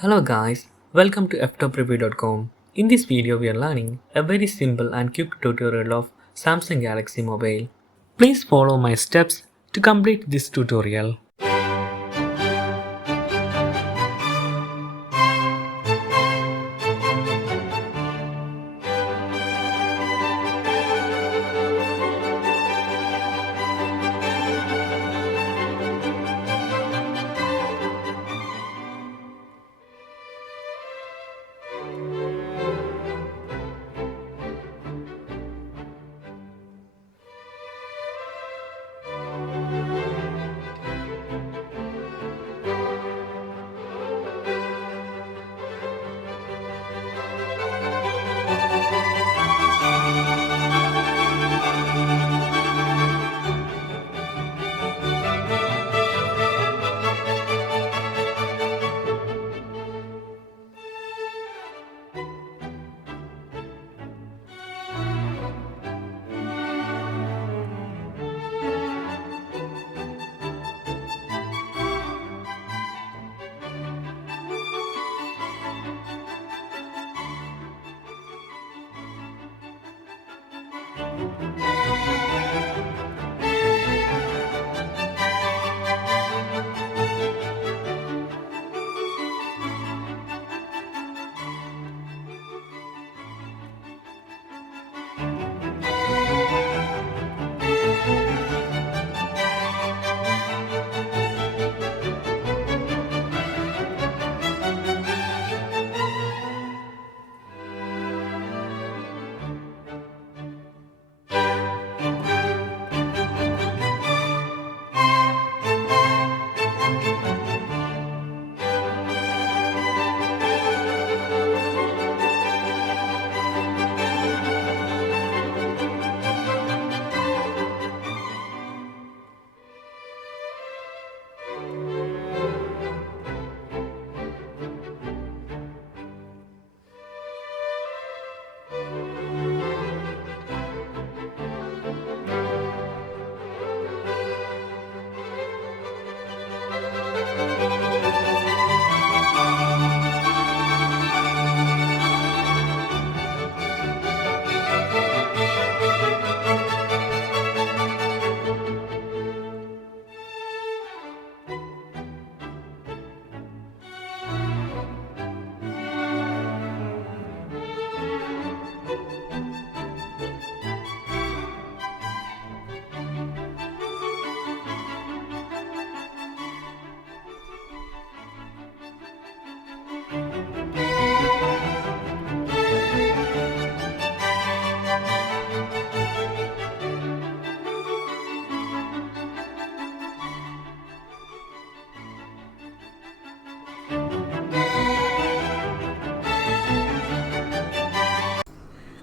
Hello guys, welcome to Ftopreview.com. In this video we are learning a very simple and quick tutorial of Samsung Galaxy Mobile. Please follow my steps to complete this tutorial.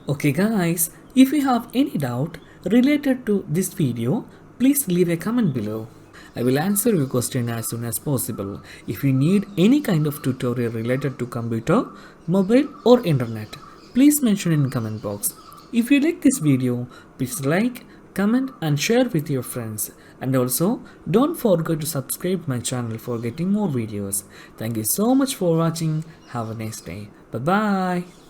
Okay guys, if you have any doubt related to this video, please leave a comment below. I will answer your question as soon as possible. If you need any kind of tutorial related to computer, mobile or internet, please mention in comment box. If you like this video, please like, comment and share with your friends. And also, don't forget to subscribe my channel for getting more videos. Thank you so much for watching. Have a nice day. Bye bye.